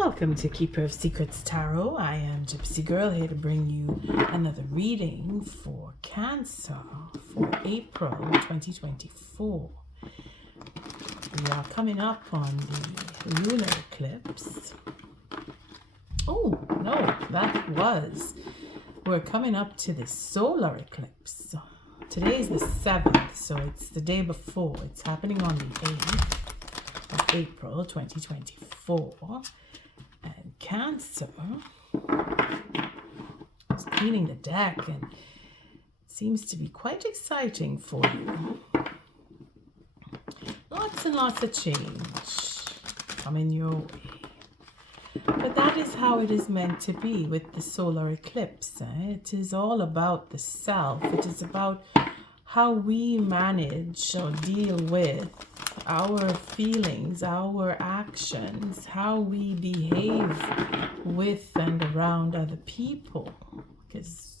Welcome to Keeper of Secrets Tarot. I am Gypsy Girl here to bring you another reading for Cancer for April 2024. We are coming up on the lunar eclipse. Oh, no, we're coming up to the solar eclipse. Today is the 7th, so it's the day before. It's happening on the 8th of April 2024. And Cancer is cleaning the deck, and it seems to be quite exciting for you. Lots and lots of change coming your way. But that is how it is meant to be with the solar eclipse. It is all about the self. It is about how we manage or deal with our feelings, our actions, how we behave with and around other people. Because,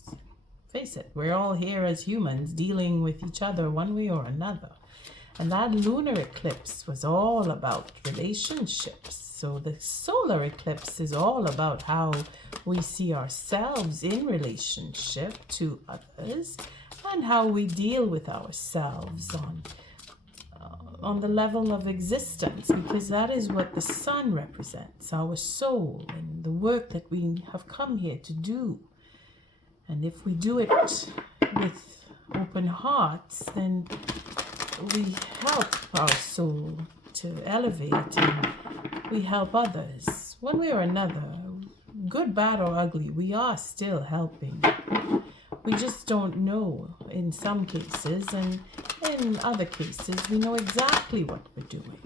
face it, we're all here as humans dealing with each other one way or another. And that lunar eclipse was all about relationships. So the solar eclipse is all about how we see ourselves in relationship to others and how we deal with ourselves on the level of existence, because that is what the sun represents, our soul and the work that we have come here to do. And if we do it with open hearts, then we help our soul to elevate and we help others. One way or another, good, bad, or ugly, we are still helping. We just don't know in some cases, and in other cases, we know exactly what we're doing.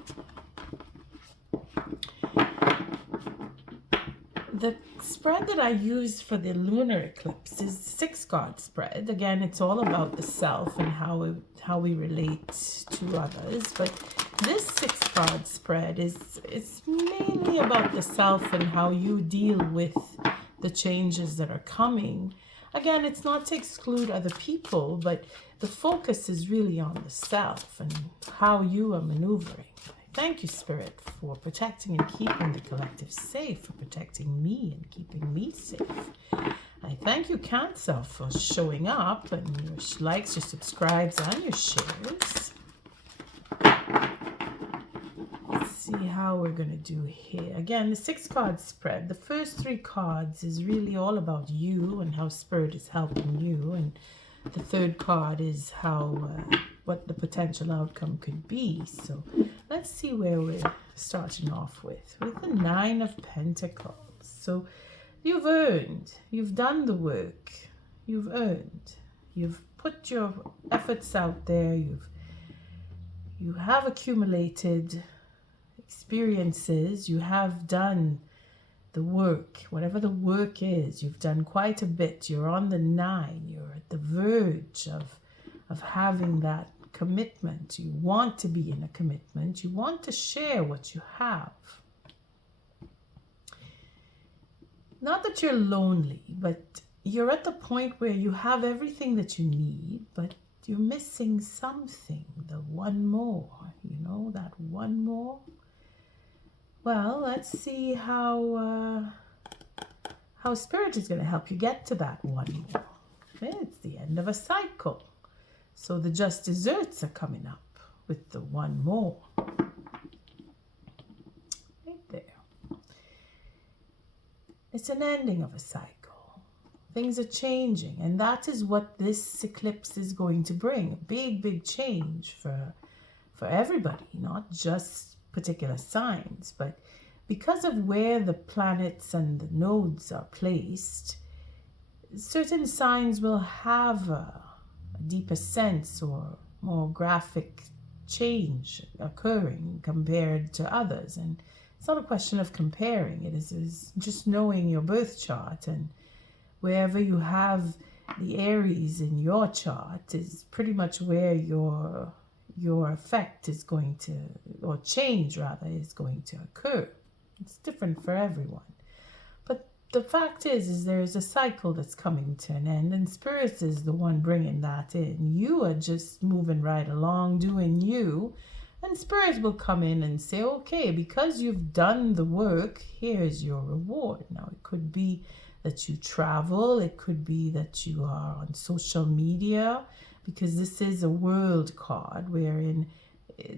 The spread that I use for the lunar eclipse is 6-card spread. Again, it's all about the self and how we relate to others. But this 6-card spread is mainly about the self and how you deal with the changes that are coming. Again, it's not to exclude other people, but the focus is really on the self and how you are maneuvering. Thank you, Spirit, for protecting and keeping the collective safe, for protecting me and keeping me safe. I thank you, Cancer, for showing up and your likes, your subscribes, and your shares. See how we're going to do here. Again, the 6-card spread. The first 3 cards is really all about you and how Spirit is helping you. And the 3rd card is how what the potential outcome could be. So let's see where we're starting off with the 9 of Pentacles. So you've earned. You've done the work. You've earned. You've put your efforts out there. You have accumulated experiences. You have done the work, whatever the work is. You've done quite a bit. You're on the 9. You're at the verge of having that commitment. You want to be in a commitment. You want to share what you have. Not that you're lonely, but you're at the point where you have everything that you need, but you're missing something, the one more, that one more. Well, let's see how Spirit is going to help you get to that one more. It's the end of a cycle. So the just desserts are coming up with the one more. Right there. It's an ending of a cycle. Things are changing, and that is what this eclipse is going to bring. A big, big change for everybody, not just particular signs, but because of where the planets and the nodes are placed, certain signs will have a deeper sense or more graphic change occurring compared to others. And it's not a question of comparing, it is just knowing your birth chart, and wherever you have the Aries in your chart is pretty much where your effect is going to, or change rather, is going to occur. It's different for everyone. But the fact is there is a cycle that's coming to an end, and Spirit is the one bringing that in. You are just moving right along, doing you, And Spirit will come in and say, okay, because you've done the work, here's your reward. Now, it could be that you travel. It could be that you are on social media, because this is a world card wherein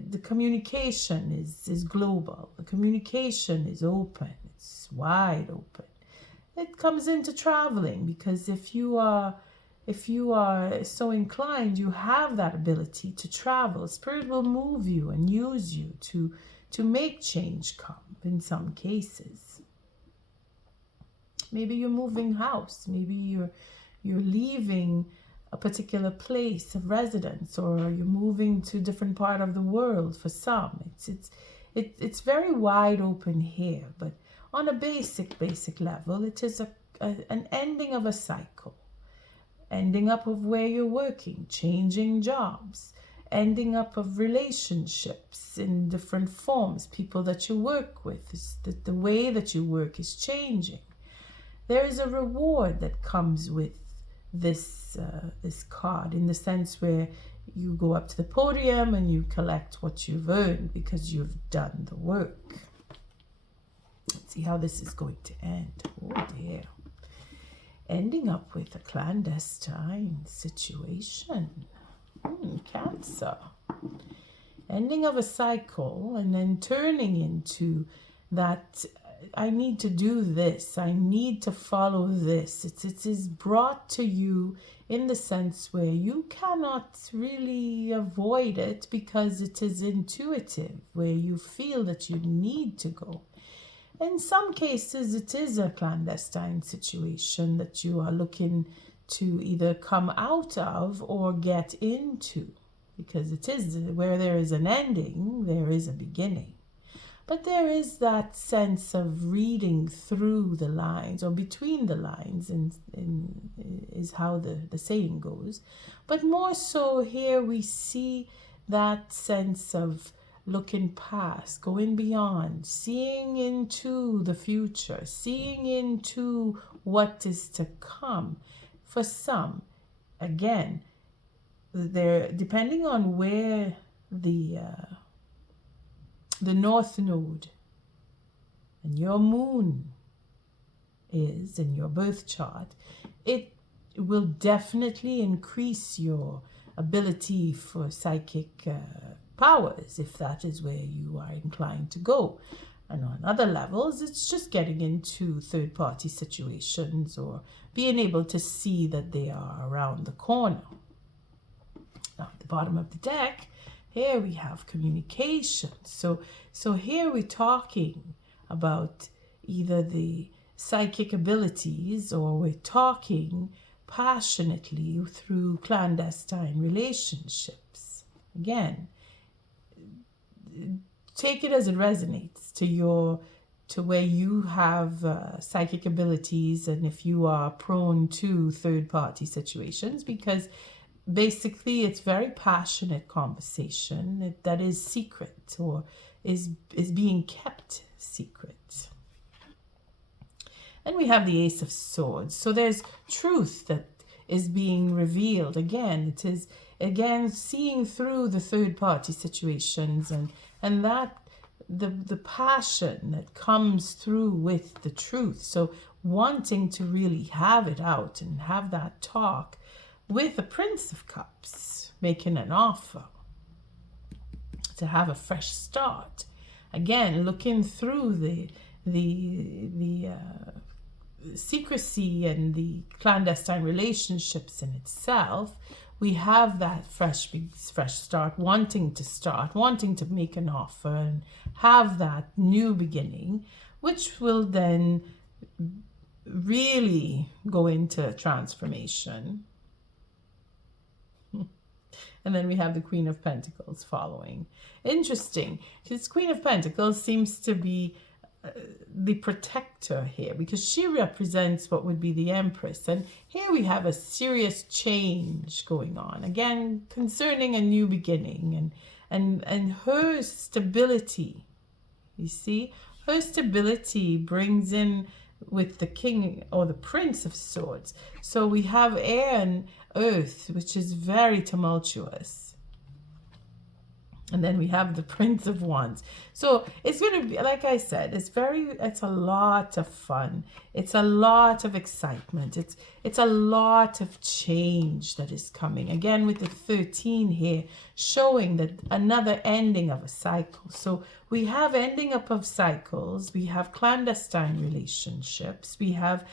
the communication is global. The communication is open. It's wide open. It comes into traveling, because if you are so inclined, you have that ability to travel. Spirit will move you and use you to make change come in some cases. Maybe you're moving house. Maybe you're leaving a particular place of residence, or you're moving to a different part of the world for some. It's very wide open here, but on a basic level, it is an ending of a cycle. Ending up of where you're working, changing jobs, ending up of relationships in different forms, people that you work with, the way that you work is changing. There is a reward that comes with this card, in the sense where you go up to the podium and you collect what you've earned because you've done the work. Let's see how this is going to end. Oh dear. Ending up with a clandestine situation. Cancer. Ending of a cycle and then turning into that, I need to do this. I need to follow this. It is brought to you in the sense where you cannot really avoid it, because it is intuitive, where you feel that you need to go. In some cases, it is a clandestine situation that you are looking to either come out of or get into, because it is where there is an ending, there is a beginning. But there is that sense of reading through the lines, or between the lines, is how the saying goes. But more so here we see that sense of looking past, going beyond, seeing into the future, seeing into what is to come. For some, again, there, depending on where the North Node and your moon is in your birth chart, it will definitely increase your ability for psychic powers, if that is where you are inclined to go. And on other levels, it's just getting into third-party situations or being able to see that they are around the corner. Now, at the bottom of the deck, here we have communication. So here we're talking about either the psychic abilities, or we're talking passionately through clandestine relationships. Again, take it as it resonates to where you have psychic abilities, and if you are prone to third-party situations, because basically it's very passionate conversation that is secret, or is being kept secret. And we have the Ace of Swords. So there's truth that is being revealed. Again, it is seeing through the third-party situations, and that the passion that comes through with the truth. So wanting to really have it out and have that talk with the Prince of Cups, making an offer to have a fresh start. Again, looking through the secrecy and the clandestine relationships in itself, we have that fresh start, wanting to make an offer and have that new beginning, which will then really go into transformation. And then we have the Queen of Pentacles following. Interesting, because Queen of Pentacles seems to be the protector here, because she represents what would be the Empress. And here we have a serious change going on, again, concerning a new beginning and her stability. You see, her stability brings in with the King or the Prince of Swords. So we have air and earth, which is very tumultuous. And then we have the Prince of Wands. So it's going to be, like I said, it's a lot of fun. It's a lot of excitement. It's a lot of change that is coming. Again, with the 13 here, showing that another ending of a cycle. So we have ending up of cycles. We have clandestine relationships. We have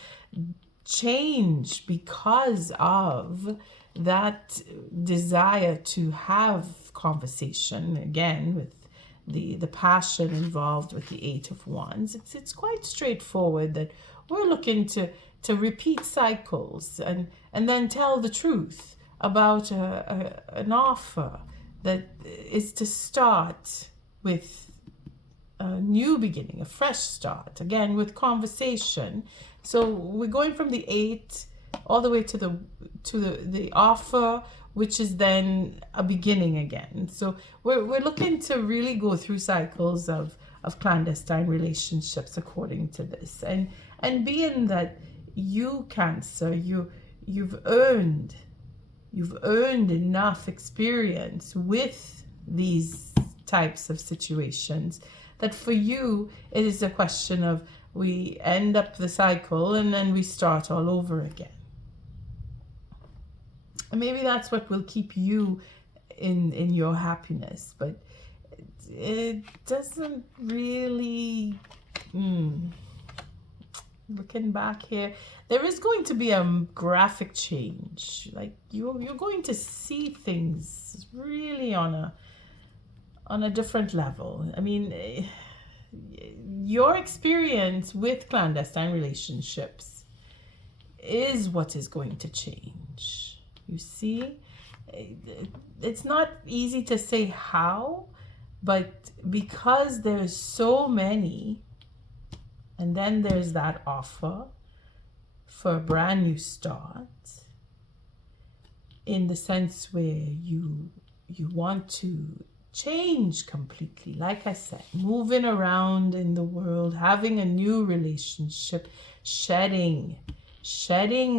change because of that desire to have conversation, again with the passion involved with the Eight of Wands. It's quite straightforward that we're looking to repeat cycles and then tell the truth about an offer that is to start with a new beginning, a fresh start, again with conversation. So we're going from the 8 all the way to the offer, which is then a beginning again. So we're looking to really go through cycles of clandestine relationships according to this, and being that you, Cancer, you've earned enough experience with these types of situations that for you it is a question of we end up the cycle and then we start all over again. And maybe that's what will keep you in your happiness, but it doesn't really. Looking back here, there is going to be a graphic change. Like you're going to see things really on a different level. I mean, your experience with clandestine relationships is what is going to change. You see, it's not easy to say how, but because there's so many, and then there's that offer for a brand new start, in the sense where you want to change completely. Like I said, moving around in the world, having a new relationship, shedding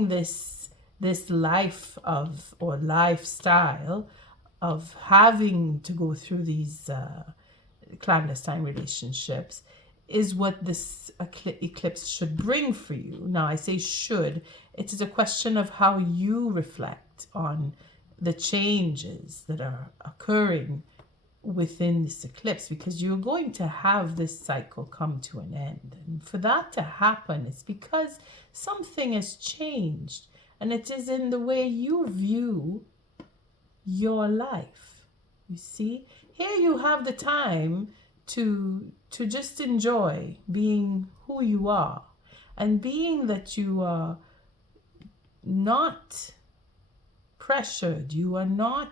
this life of, or lifestyle of having to go through these clandestine relationships is what this eclipse should bring for you. Now I say should, it is a question of how you reflect on the changes that are occurring within this eclipse, because you're going to have this cycle come to an end. And for that to happen, it's because something has changed, and it is in the way you view your life. You see, here you have the time to just enjoy being who you are, and being that you are not pressured, you are not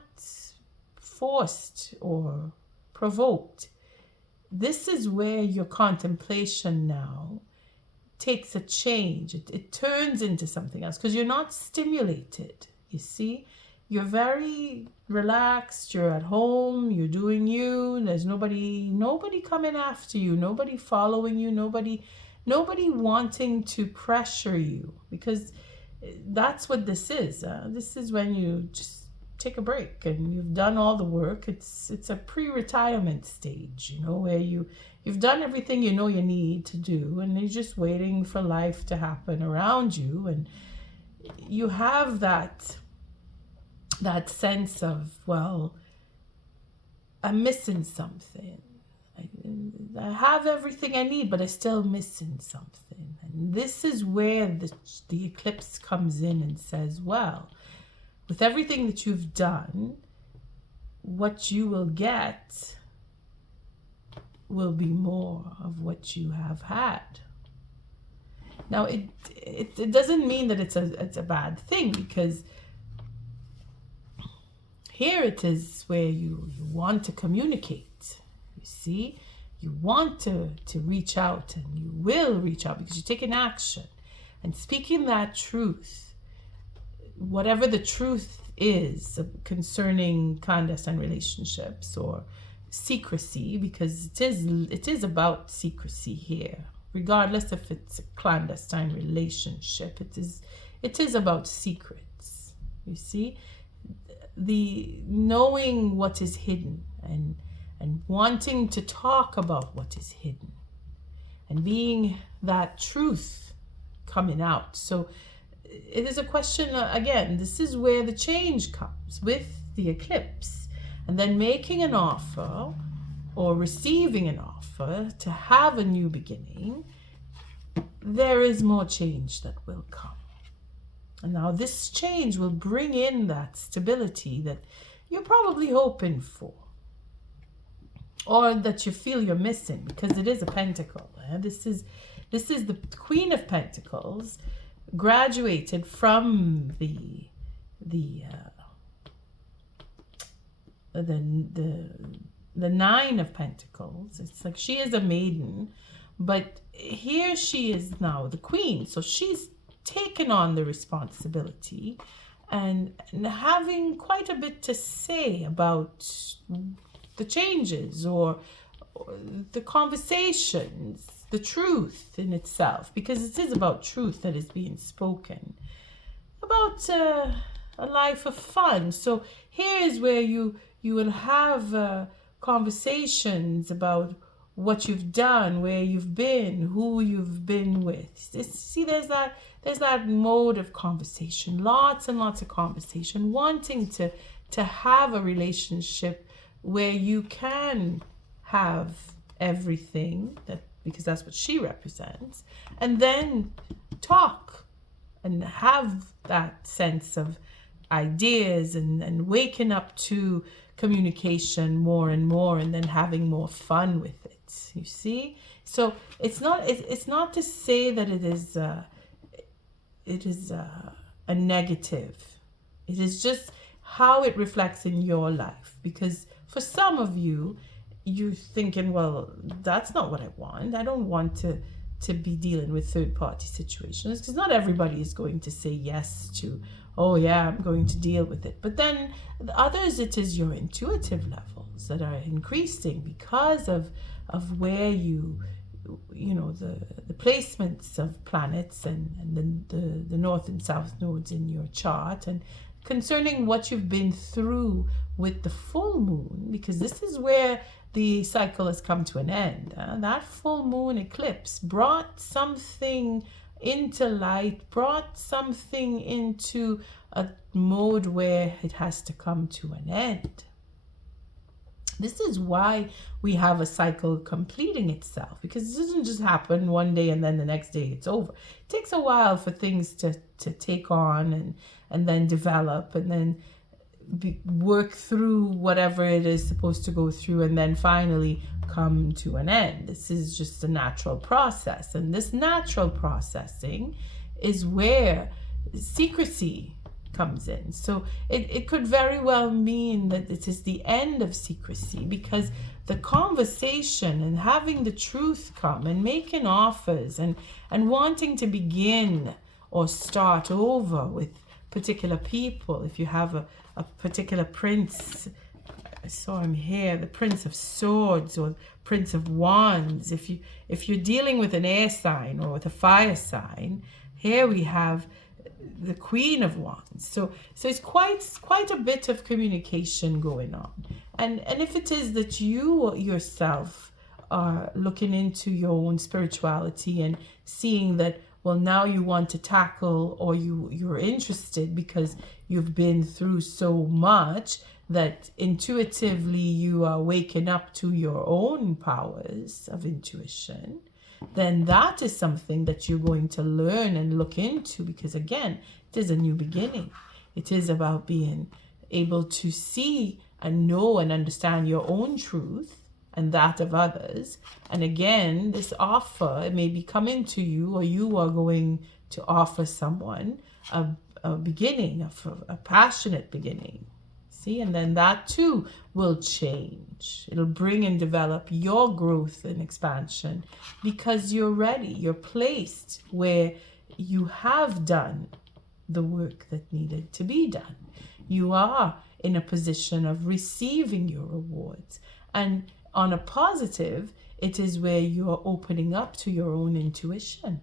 forced or provoked. This is where your contemplation now takes a change. It turns into something else because you're not stimulated. You see, you're very relaxed, you're at home, you're doing you, there's nobody coming after you, nobody following you, nobody wanting to pressure you, because that's what this is. This is when you just take a break and you've done all the work. It's a pre-retirement stage, where you've done everything you need to do, and you're just waiting for life to happen around you, and you have that sense of, well, I'm missing something. I have everything I need, but I'm still missing something. And this is where the eclipse comes in and says, well, with everything that you've done, what you will get will be more of what you have had. Now, it doesn't mean that it's a bad thing, because here it is where you want to communicate. You see, you want to reach out, and you will reach out because you're taking action and speaking that truth. Whatever the truth is concerning clandestine relationships or secrecy, because it is about secrecy here, regardless if it's a clandestine relationship. It is about secrets. You see, the knowing what is hidden and wanting to talk about what is hidden and being that truth coming out. So it is a question, again, this is where the change comes with the eclipse, and then making an offer or receiving an offer to have a new beginning. There is more change that will come. And now this change will bring in that stability that you're probably hoping for, or that you feel you're missing, because it is a pentacle. This is the Queen of Pentacles, graduated from the Nine of Pentacles. It's like she is a maiden, but here she is now the queen. So she's taken on the responsibility and having quite a bit to say about the changes or the conversations, the truth in itself, because it is about truth that is being spoken, about a life of fun. So here is where you will have conversations about what you've done, where you've been, who you've been with. See, there's that mode of conversation, lots and lots of conversation, wanting to have a relationship where you can have everything, that because that's what she represents, and then talk and have that sense of ideas and waking up to communication more and more, and then having more fun with it. You see, so it's not to say that it is a negative. It is just how it reflects in your life, because for some of you, you're thinking, well, that's not what I want. I don't want to be dealing with third-party situations, because not everybody is going to say yes to, oh yeah, I'm going to deal with it. But then the others, it is your intuitive levels that are increasing because of where you know, the placements of planets and the north and south nodes in your chart, and concerning what you've been through with the full moon, because this is where the cycle has come to an end. That full moon eclipse brought something into light, brought something into a mode where it has to come to an end. This is why we have a cycle completing itself, because it doesn't just happen one day and then the next day it's over. It takes a while for things to take on and then develop, and then work through whatever it is supposed to go through, and then finally come to an end. This is just a natural process, and this natural processing is where secrecy comes in. So it could very well mean that it is the end of secrecy, because the conversation and having the truth come and making offers and wanting to begin or start over with particular people. If you have a particular prince, I saw him here, the Prince of Swords or Prince of Wands. If you're dealing with an air sign or with a fire sign, here we have the Queen of Wands. So it's quite a bit of communication going on. And if it is that you yourself are looking into your own spirituality and seeing that, well, now you want to tackle, or you're interested because you've been through so much that intuitively you are waking up to your own powers of intuition, then that is something that you're going to learn and look into, because again, it is a new beginning. It is about being able to see and know and understand your own truth and that of others. And again, this offer may be coming to you, or you are going to offer someone a beginning, a passionate beginning. See, and then that too will change. It'll bring and develop your growth and expansion, because you're ready. You're placed where you have done the work that needed to be done. You are in a position of receiving your rewards. And on a positive, it is where you're opening up to your own intuition.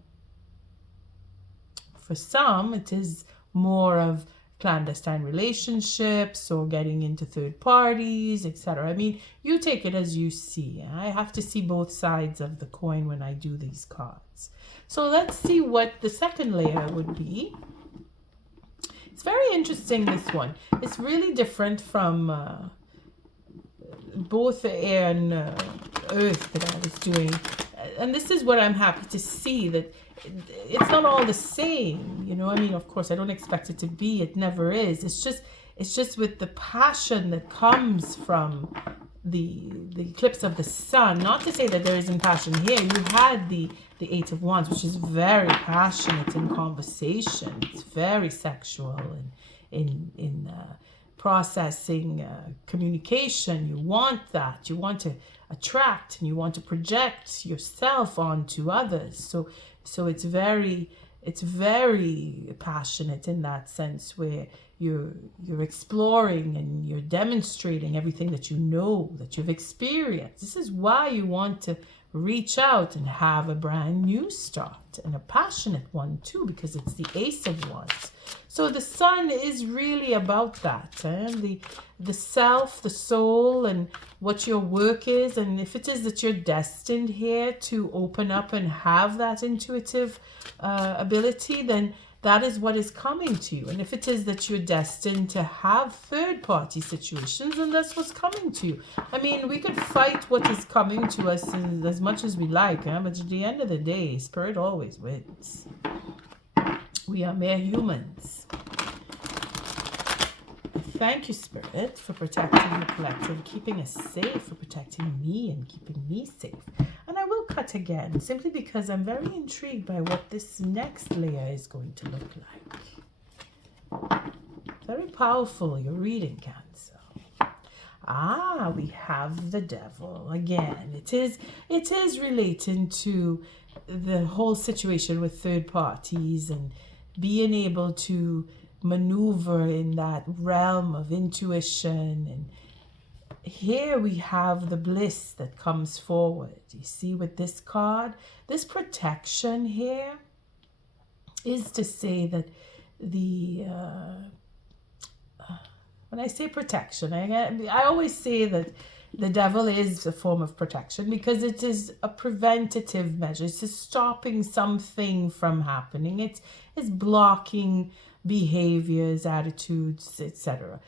For some, it is more of clandestine relationships or getting into third parties, etc. I mean, you take it as you see. I have to see both sides of the coin when I do these cards. So let's see what the second layer would be. It's very interesting, this one. It's really different from both the air and earth that I was doing. And this is what I'm happy to see, that it's not all the same, you know. I mean, of course, I don't expect it to be. It never is. It's just with the passion that comes from the eclipse of the sun. Not to say that there isn't passion here. You had the Eight of Wands, which is very passionate in conversation. It's very sexual and in processing communication. You want that. You want to attract and you want to project yourself onto others. So it's very passionate in that sense, where you're exploring and you're demonstrating everything that you know, that you've experienced. This is why you want to reach out and have a brand new start, and a passionate one too, because it's the Ace of Wands. So the sun is really about that, the self, the soul, and what your work is. And if it is that you're destined here to open up and have that intuitive ability, then that is what is coming to you. And if it is that you're destined to have third-party situations, then that's what's coming to you. I mean, we could fight what is coming to us as much as we like, but at the end of the day, Spirit always wins. We are mere humans. Thank you, Spirit, for protecting the collective, keeping us safe, for protecting me and keeping me safe. And I will cut again, simply because I'm very intrigued by what this next layer is going to look like. Very powerful, your reading, Cancer. We have the Devil again. It is relating to the whole situation with third parties and being able to maneuver in that realm of intuition. And here we have the bliss that comes forward. You see, with this card, this protection here is to say that when I say protection, I always say that the Devil is a form of protection, because it is a preventative measure. It's just stopping something from happening. It's blocking behaviors, attitudes, etc.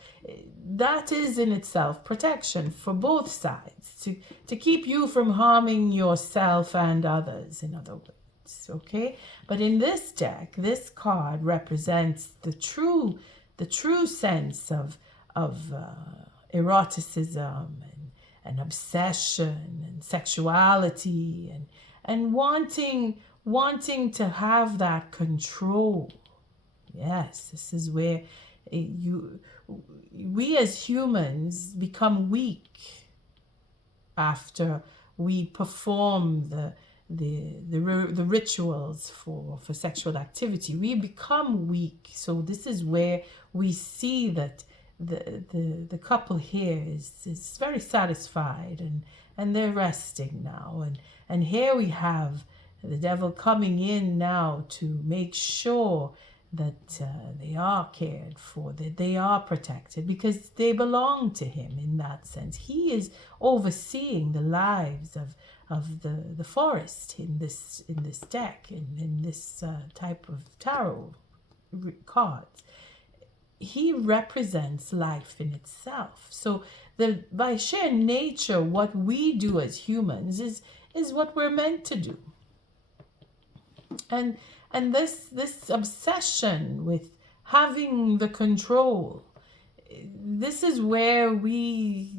That is in itself protection for both sides, to keep you from harming yourself and others, in other words. Okay? But in this deck, this card represents the true sense of eroticism and obsession and sexuality and wanting to have that control. Yes, this is where we as humans become weak after we perform the rituals for sexual activity. We become weak. So this is where we see that the couple here is very satisfied and they're resting now. And here we have the Devil coming in now to make sure that they are cared for, that they are protected, because they belong to him in that sense. He is overseeing the lives of the forest in this deck, in this type of tarot cards. He represents life in itself. So by sheer nature, what we do as humans is what we're meant to do. And this obsession with having the control, this is where we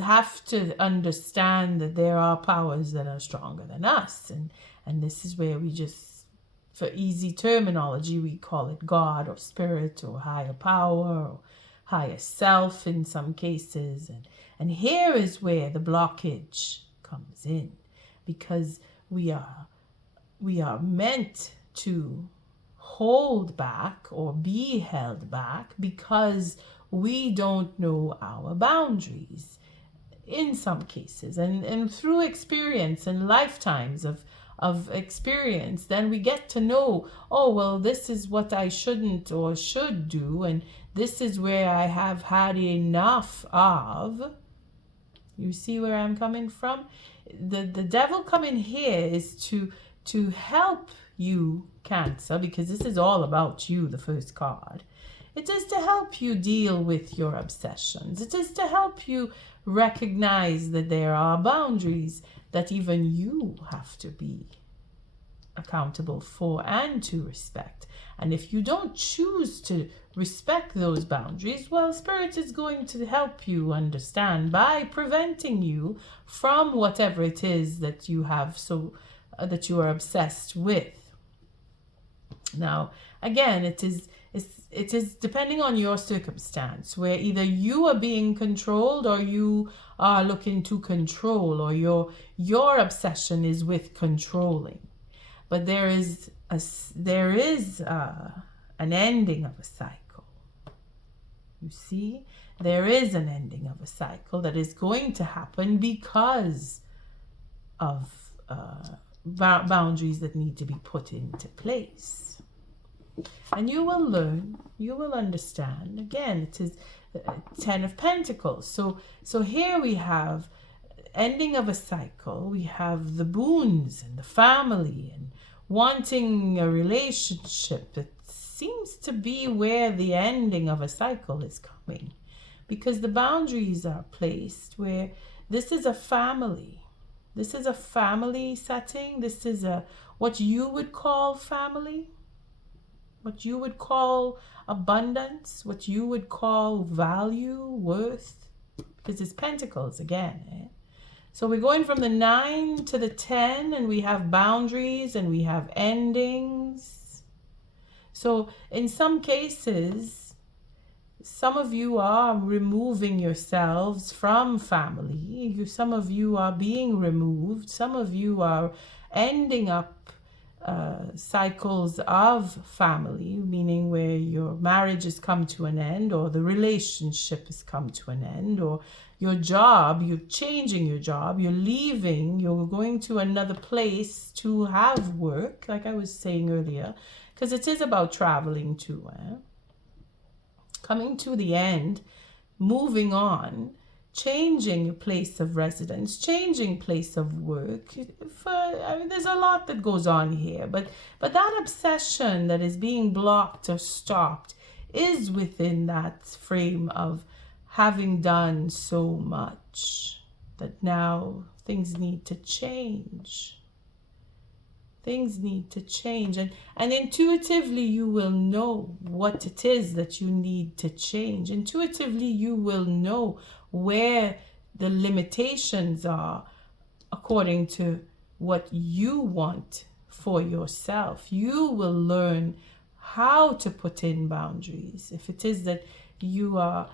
have to understand that there are powers that are stronger than us. And this is where we just, for easy terminology, we call it God or spirit or higher power or higher self in some cases. And here is where the blockage comes in, because we are meant to hold back or be held back because we don't know our boundaries in some cases, and through experience and lifetimes of of experience, then we get to know, oh, well, this is what I shouldn't or should do, and this is where I have had enough of. You see where I'm coming from? The devil coming here is to help you, Cancer, because this is all about you, the first card. It is to help you deal with your obsessions. It is to help you recognize that there are boundaries that even you have to be accountable for and to respect. And if you don't choose to respect those boundaries, well, Spirit is going to help you understand by preventing you from whatever it is that you have that you are obsessed with. Now, again, it is depending on your circumstance, where either you are being controlled or you are looking to control, or your obsession is with controlling. But there is an ending of a cycle. You see, there is an ending of a cycle that is going to happen because of boundaries that need to be put into place. And you will learn, you will understand. Again, it is 10 of Pentacles. So here we have ending of a cycle. We have the boons and the family and wanting a relationship. It seems to be where the ending of a cycle is coming, because the boundaries are placed where this is a family. This is a family setting. This is what you would call family, what you would call abundance, what you would call value, worth, because it's Pentacles again. So we're going from the 9 to the 10, and we have boundaries and we have endings. So in some cases, some of you are removing yourselves from family. Some of you are being removed. Some of you are ending up cycles of family, meaning where your marriage has come to an end, or the relationship has come to an end, or your job, you're changing your job, you're leaving, you're going to another place to have work, like I was saying earlier, because it is about traveling too. Coming to the end, moving on, changing your place of residence, changing place of work. There's a lot that goes on here, but that obsession that is being blocked or stopped is within that frame of having done so much that now things need to change. Things need to change, and intuitively you will know what it is that you need to change. Intuitively you will know where the limitations are according to what you want for yourself. You will learn how to put in boundaries. If it is that you are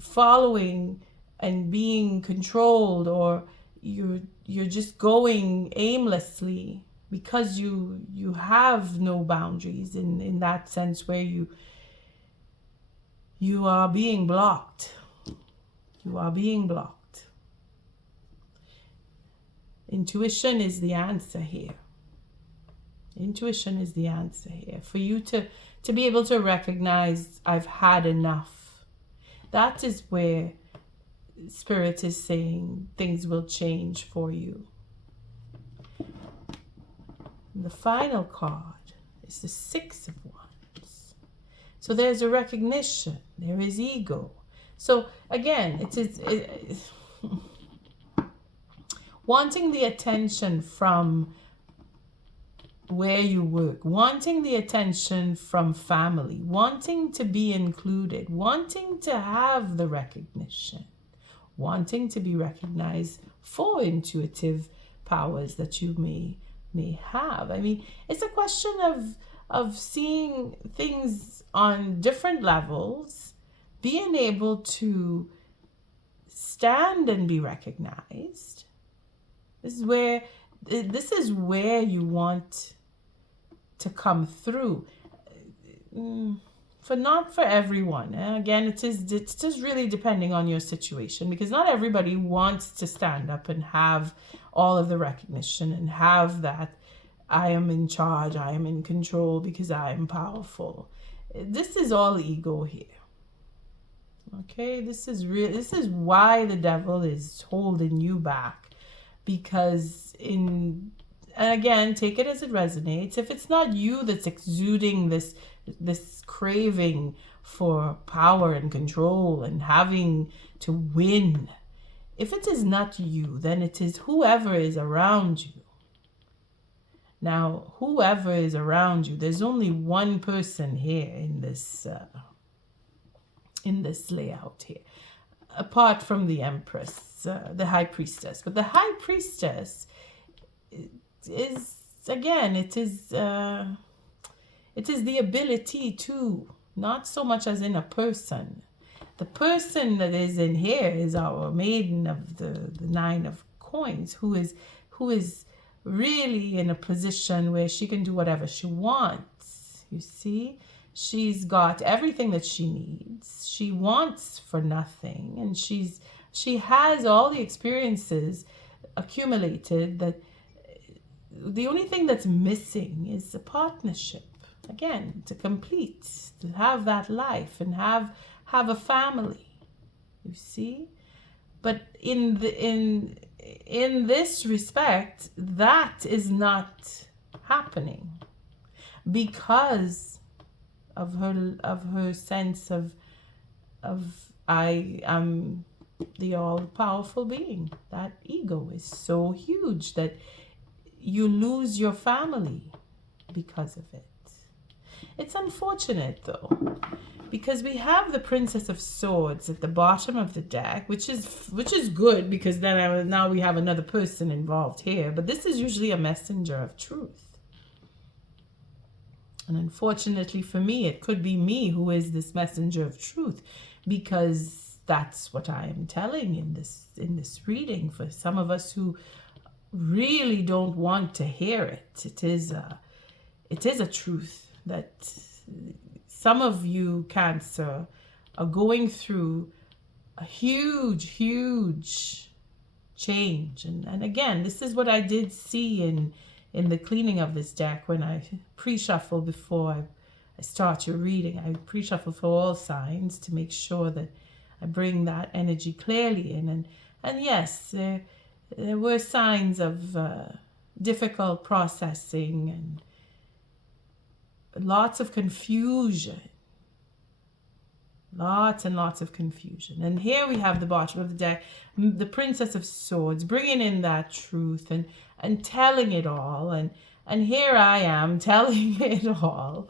following and being controlled, or you're just going aimlessly because you have no boundaries in that sense, where you are being blocked. You are being blocked. Intuition is the answer here. Intuition is the answer here. For you to be able to recognize, I've had enough. That is where Spirit is saying things will change for you. And the final card is the 6 of Wands. So there's a recognition. There is ego. So again, it is wanting the attention from where you work, wanting the attention from family, wanting to be included, wanting to have the recognition, wanting to be recognized for intuitive powers that you may have. I mean, it's a question of seeing things on different levels, being able to stand and be recognized. This is where you want to come through. not for everyone. Again, it's just really depending on your situation, because not everybody wants to stand up and have all of the recognition and have that I am in charge, I am in control because I am powerful. This is all ego here. Okay, this is why the devil is holding you back, because and again, take it as it resonates. If it's not you that's exuding this craving for power and control and having to win, if it is not you, then it is whoever is around you. Now, whoever is around you, there's only one person here in this layout here, apart from the Empress, the High Priestess. But the High Priestess is, again, it is the ability to, not so much as in a person. The person that is in here is our maiden of the Nine of Coins, who is really in a position where she can do whatever she wants. You see, she's got everything that she needs. She wants for nothing, and she has all the experiences accumulated, that the only thing that's missing is a partnership. Again, to complete, to have that life and have a family. You see? But in this respect, that is not happening because of her sense of I am the all-powerful being. That ego is so huge that you lose your family because of it. It's unfortunate though, because we have the Princess of Swords at the bottom of the deck, which is good, because then now we have another person involved here. But this is usually a messenger of truth. And unfortunately for me, it could be me who is this messenger of truth, because that's what I am telling in this reading. For some of us who really don't want to hear it, it is a truth that some of you, Cancer, are going through a huge change. And again, this is what I did see in the cleaning of this deck when I pre-shuffle before I start your reading. I pre-shuffle for all signs to make sure that I bring that energy clearly in. And yes, there were signs of difficult processing and lots of confusion. Lots and lots of confusion. And here we have the bottom of the deck, the Princess of Swords, bringing in that truth and telling it all. And here I am telling it all.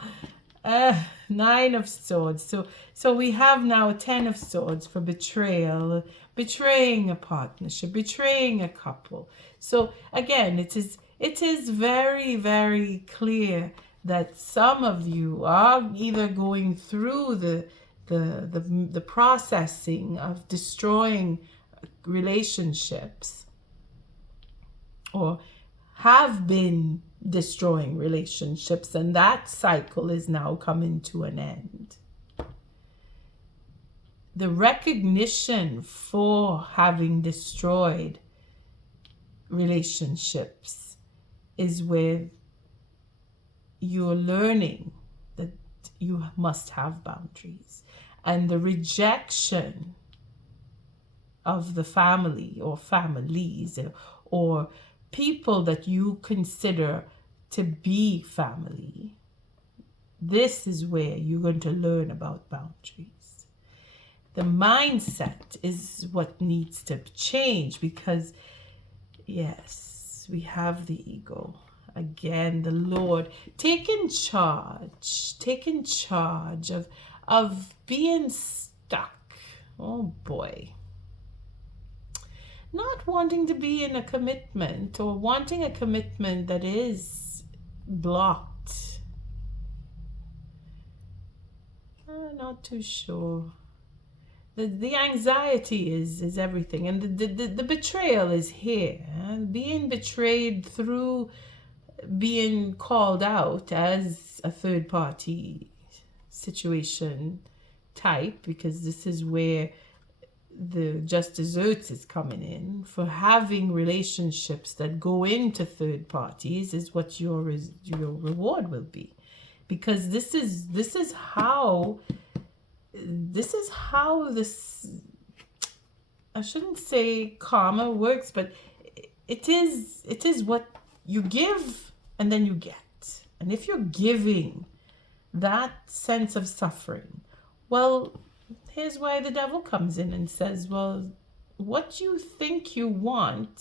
Nine of Swords. So we have now 10 of Swords for betrayal, betraying a partnership, betraying a couple. So again, it is very, very clear that some of you are either going through the processing of destroying relationships, or have been destroying relationships, and that cycle is now coming to an end. The recognition for having destroyed relationships is where you're learning that you must have boundaries, and the rejection of the family or families or people that you consider to be family. This is where you're going to learn about boundaries. The mindset is what needs to change, because yes, we have the ego. Again, the Lord taking charge of being stuck. Oh boy. Not wanting to be in a commitment, or wanting a commitment that is blocked. Not too sure. The anxiety is everything, and the betrayal is here. Being betrayed through being called out as a third party situation type, because this is where the just desserts is coming in, for having relationships that go into third parties, is what your reward will be. Because this is how this, I shouldn't say karma works, but it is what you give and then you get. And if you're giving that sense of suffering, well, here's why the devil comes in and says, well, what you think you want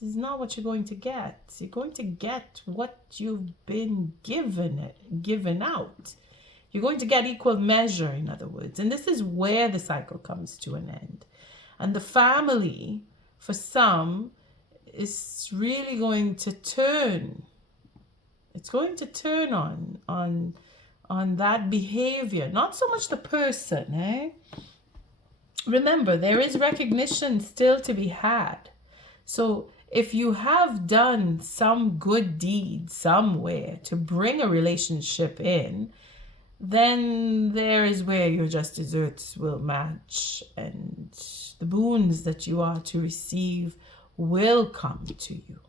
is not what you're going to get. You're going to get what you've been given out. You're going to get equal measure, in other words. And this is where the cycle comes to an end. And the family, for some, is really going to turn. It's going to turn on that behavior, not so much the person, eh? Remember, there is recognition still to be had. So if you have done some good deed somewhere to bring a relationship in, then there is where your just desserts will match, and the boons that you are to receive will come to you.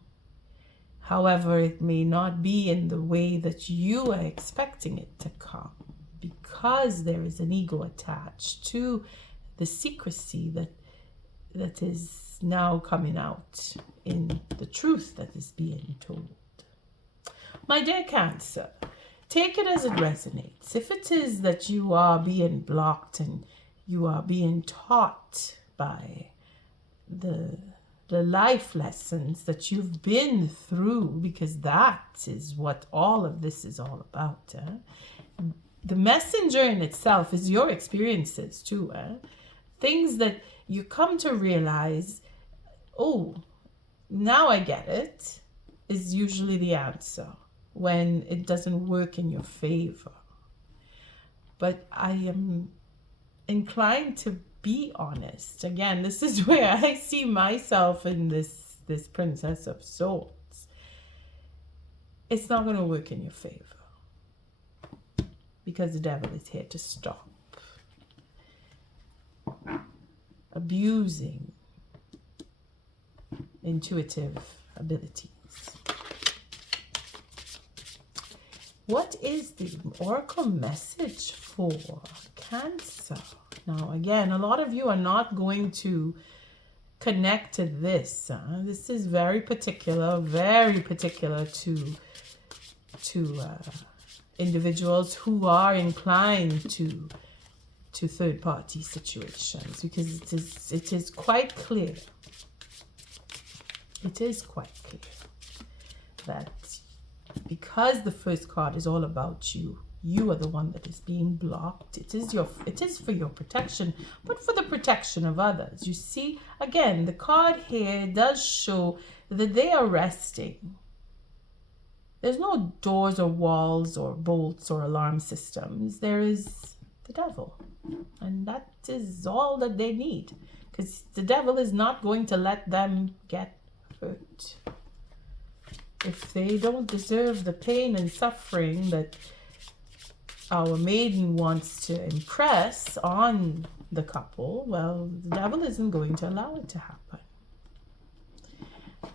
However, it may not be in the way that you are expecting it to come, because there is an ego attached to the secrecy that is now coming out in the truth that is being told. My dear Cancer, take it as it resonates. If it is that you are being blocked and you are being taught by the life lessons that you've been through, because that is what all of this is all about. The messenger in itself is your experiences too. Things that you come to realize, oh, now I get it, is usually the answer when it doesn't work in your favor. But I am inclined to be honest. Again, this is where I see myself in this Princess of Swords. It's not going to work in your favor, because the devil is here to stop abusing intuitive abilities. What is the oracle message for Cancer? Now, again, a lot of you are not going to connect to this. This is very particular to individuals who are inclined to third-party situations, because it is quite clear. It is quite clear that because the first card is all about you, you are the one that is being blocked. It is for your protection, but for the protection of others. You see, again, the card here does show that they are resting. There's no doors or walls or bolts or alarm systems. There is the devil. And that is all that they need, because the devil is not going to let them get hurt. If they don't deserve the pain and suffering that our maiden wants to impress on the couple, well, the devil isn't going to allow it to happen.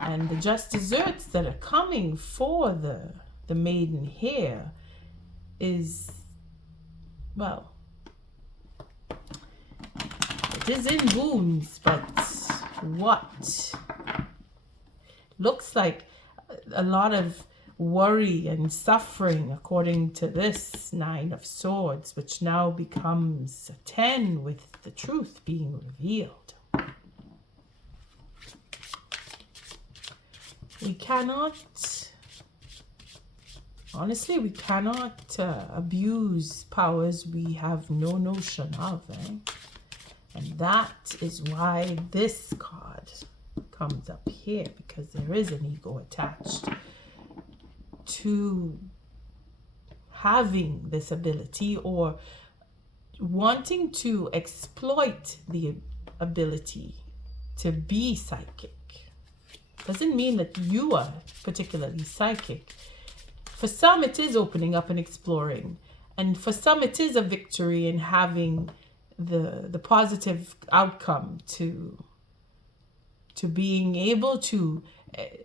And the just desserts that are coming for the maiden here is, well, it is in boons, but what? Looks like a lot of worry and suffering, according to this Nine of Swords, which now becomes a 10 with the truth being revealed. We cannot, honestly, we cannot abuse powers we have no notion of. And that is why this card comes up here, because there is an ego attached to having this ability or wanting to exploit the ability to be psychic. Doesn't mean that you are particularly psychic. For some, it is opening up and exploring And for some, it is a victory in having the positive outcome to being able to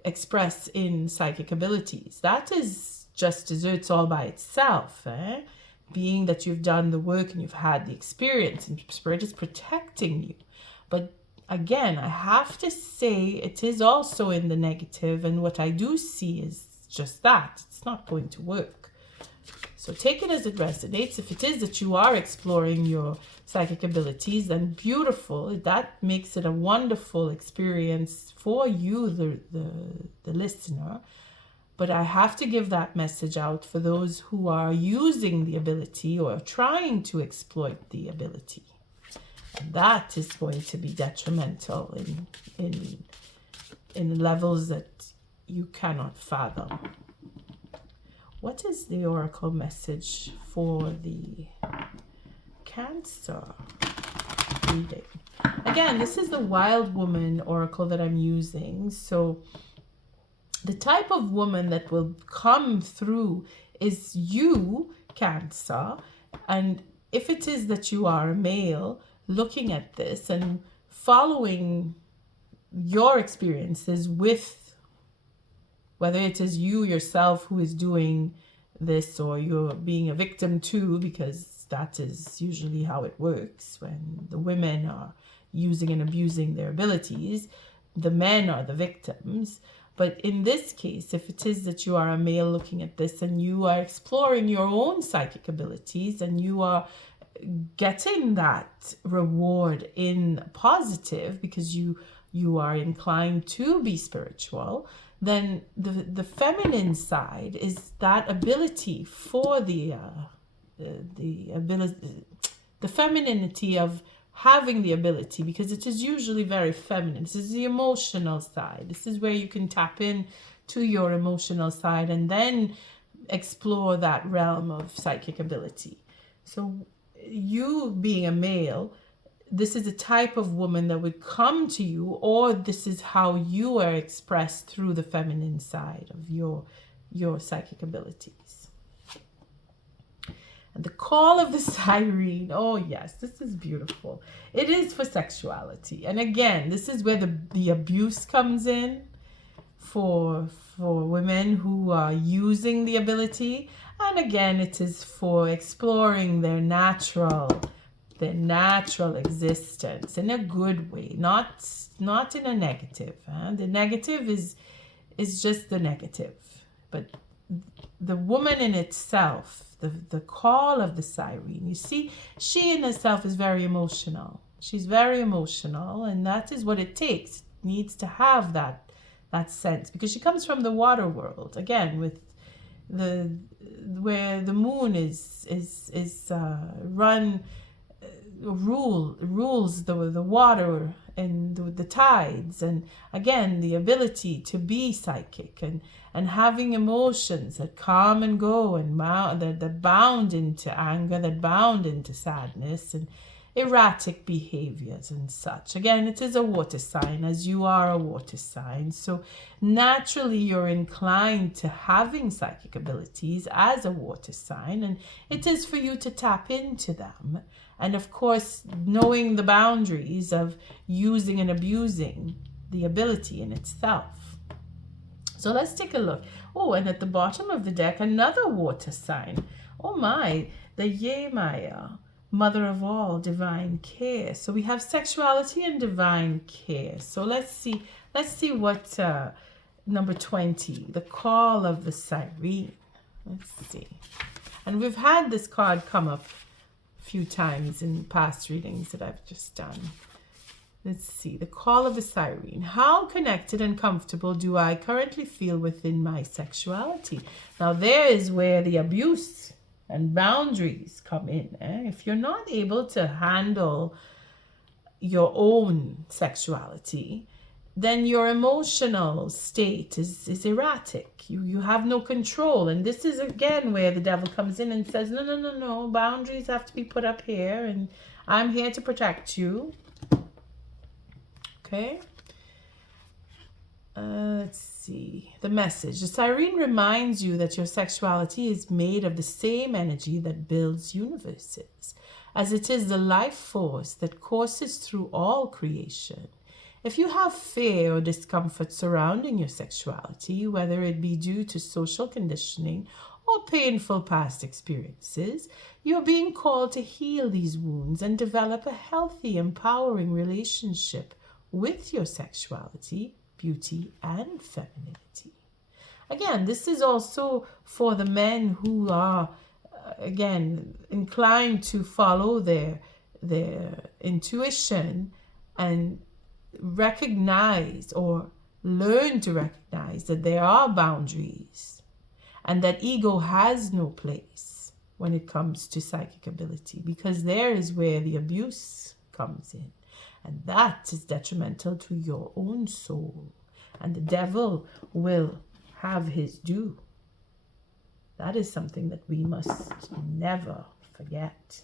express in psychic abilities. That is just desserts all by itself. Being that you've done the work and you've had the experience and Spirit is protecting you. But again, I have to say it is also in the negative, and what I do see is just that. It's not going to work. So take it as it resonates. If it is that you are exploring your psychic abilities, then beautiful. That makes it a wonderful experience for you, the listener. But I have to give that message out for those who are using the ability or trying to exploit the ability. And that is going to be detrimental in levels that you cannot fathom. What is the oracle message for the Cancer reading? Again, this is the Wild Woman oracle that I'm using. So the type of woman that will come through is you, Cancer. And if it is that you are a male looking at this and following your experiences with, whether it is you yourself who is doing this or you're being a victim too, because that is usually how it works when the women are using and abusing their abilities, the men are the victims. But in this case, if it is that you are a male looking at this and you are exploring your own psychic abilities and you are getting that reward in positive because you are inclined to be spiritual, then the feminine side is that ability for the ability, the femininity of having the ability, because it is usually very feminine. This is the emotional side. This is where you can tap in to your emotional side and then explore that realm of psychic ability. So you being a male, this is a type of woman that would come to you, or this is how you are expressed through the feminine side of your psychic abilities. And the call of the siren, oh yes, this is beautiful. It is for sexuality. And again, this is where the abuse comes in for women who are using the ability. And again, it is for exploring their natural existence in a good way, not in a negative. The negative is just the negative. But the woman in itself, the call of the siren, you see, she in herself is very emotional. She's very emotional, and that is what it takes. It needs to have that sense, because she comes from the water world, again, with where the moon rules the water and the tides, and again the ability to be psychic and having emotions that come and go and that bound into anger, that bound into sadness and erratic behaviors and such. Again, it is a water sign, as you are a water sign, so naturally you're inclined to having psychic abilities as a water sign, and it is for you to tap into them. And of course, knowing the boundaries of using and abusing the ability in itself. So let's take a look. Oh, and at the bottom of the deck, another water sign. Oh my, the Yemaya, Mother of all, divine care. So we have sexuality and divine care. So let's see what number 20, the call of the siren. Let's see. And we've had this card come up few times in past readings that I've just done. Let's see, the call of the siren. How connected and comfortable do I currently feel within my sexuality? Now there is where the abuse and boundaries come in. If you're not able to handle your own sexuality, then your emotional state is erratic. You have no control. And this is again where the devil comes in and says, no, boundaries have to be put up here, and I'm here to protect you. Okay. Let's see. The message. The siren reminds you that your sexuality is made of the same energy that builds universes, as it is the life force that courses through all creation. If you have fear or discomfort surrounding your sexuality, whether it be due to social conditioning or painful past experiences, you're being called to heal these wounds and develop a healthy, empowering relationship with your sexuality, beauty, and femininity. Again, this is also for the men who are, again, inclined to follow their intuition and recognize or learn to recognize that there are boundaries and that ego has no place when it comes to psychic ability, because there is where the abuse comes in, and that is detrimental to your own soul, and the devil will have his due. That is something that we must never forget.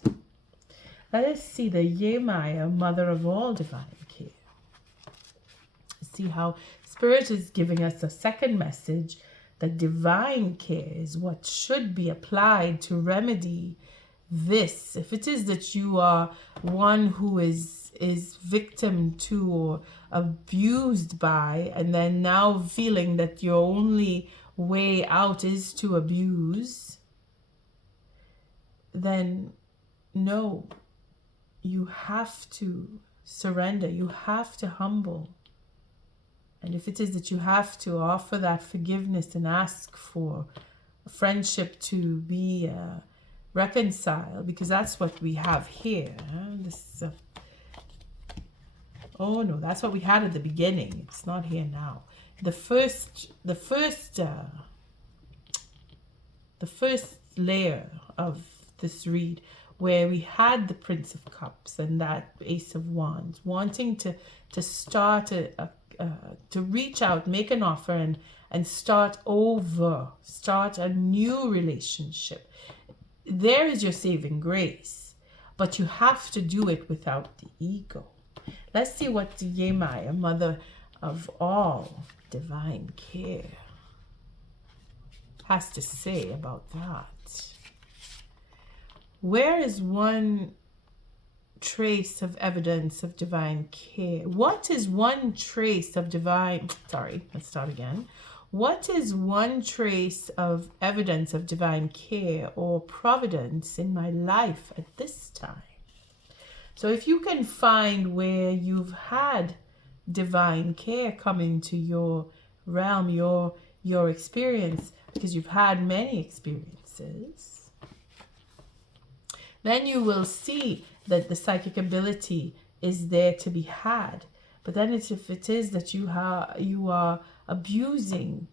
Let us see the Yemaya, mother of all divine care. See how Spirit is giving us a second message, that divine care is what should be applied to remedy this. If it is that you are one who is victim to or abused by, and then now feeling that your only way out is to abuse, then no, you have to surrender, you have to humble. And if it is that you have to offer that forgiveness and ask for a friendship to be reconciled, because that's what we have here. Oh no, that's what we had at the beginning. It's not here now. The first layer of this read, where we had the Prince of Cups and that Ace of Wands, wanting to start to reach out, make an offer, and start over, start a new relationship. There is your saving grace, but you have to do it without the ego. Let's see what the Yemaya, mother of all divine care, has to say about that. Where is one trace of evidence of divine care? What is one trace of divine... Sorry, let's start again. What is one trace of evidence of divine care or providence in my life at this time? So if you can find where you've had divine care come into your realm, your experience, because you've had many experiences, then you will see that the psychic ability is there to be had. But then if it is that you are abusing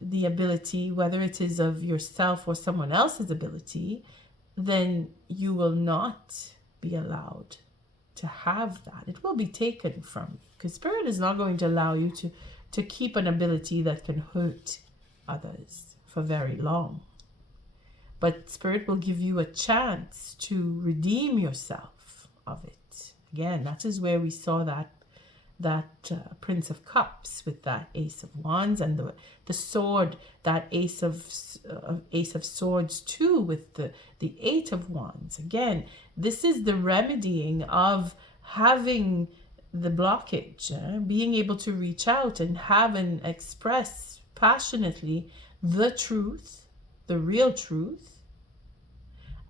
the ability, whether it is of yourself or someone else's ability, then you will not be allowed to have that. It will be taken from you, because Spirit is not going to allow you to keep an ability that can hurt others for very long. But Spirit will give you a chance to redeem yourself of it. Again, that is where we saw that Prince of Cups with that Ace of Wands, and the sword, that Ace of Swords too, with the Eight of Wands. Again, this is the remedying of having the blockage, being able to reach out and have and express passionately the truth, the real truth,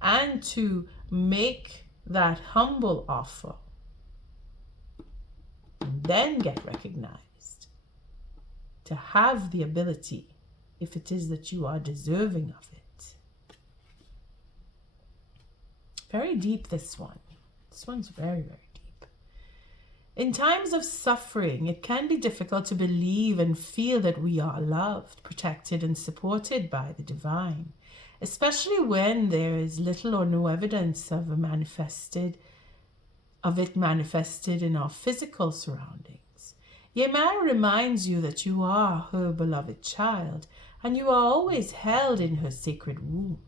and to make that humble offer, and then get recognized, to have the ability, if it is that you are deserving of it. Very deep, this one. This one's very, very deep. In times of suffering, it can be difficult to believe and feel that we are loved, protected, and supported by the divine, especially when there is little or no evidence of it manifested in our physical surroundings. Yemaya reminds you that you are her beloved child, and you are always held in her sacred womb.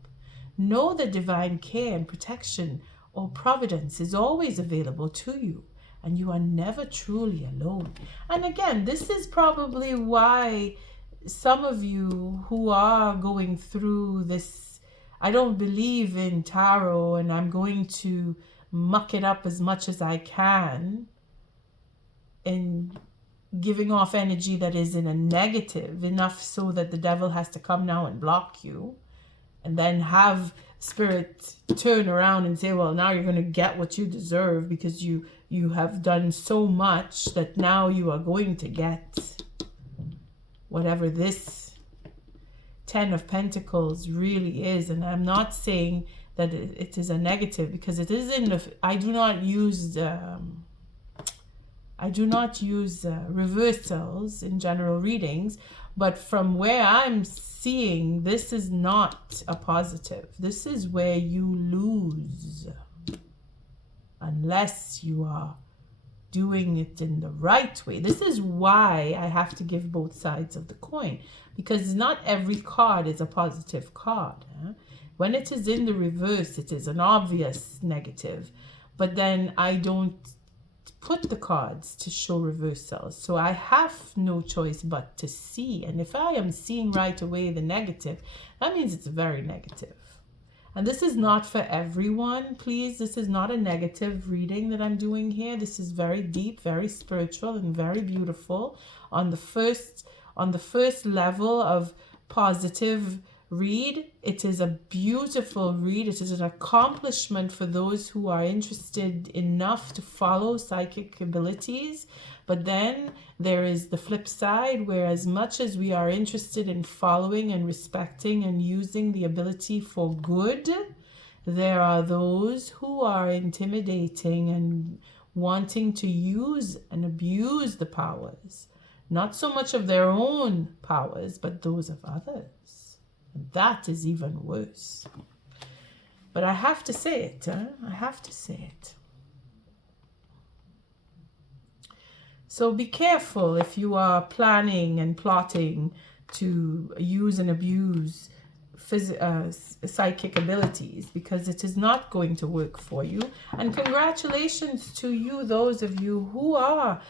Know that divine care and protection or providence is always available to you, and you are never truly alone. And again, this is probably why some of you who are going through this, I don't believe in tarot and I'm going to muck it up as much as I can in giving off energy that is in a negative, enough so that the devil has to come now and block you, and then have spirit turn around and say, well, now you're going to get what you deserve because you have done so much that now you are going to get whatever this 10 of Pentacles really is. And I'm not saying that it is a negative, because it is in the, I do not use reversals in general readings, but from where I'm seeing, this is not a positive. This is where you lose, unless you are doing it in the right way. This is why I have to give both sides of the coin, because not every card is a positive card. When it is in the reverse, it is an obvious negative, but then I don't put the cards to show reversals, so I have no choice but to see. And if I am seeing right away the negative, that means it's very negative. And this is not for everyone, please. This is not a negative reading that I'm doing here. This is very deep, very spiritual, and very beautiful. On the first level of positive read, it is a beautiful read. It is an accomplishment for those who are interested enough to follow psychic abilities. But then there is the flip side, where as much as we are interested in following and respecting and using the ability for good, there are those who are intimidating and wanting to use and abuse the powers, not so much of their own powers, but those of others. That is even worse. But I have to say it. I have to say it. So be careful if you are planning and plotting to use and abuse psychic abilities, because it is not going to work for you. And congratulations to you, those of you who are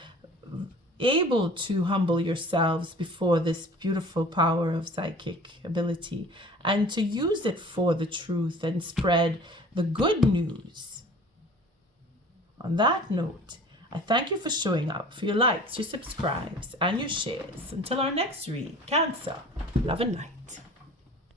able to humble yourselves before this beautiful power of psychic ability and to use it for the truth and spread the good news. On that note, I thank you for showing up, for your likes, your subscribes, and your shares. Until our next read, Cancer, love and light.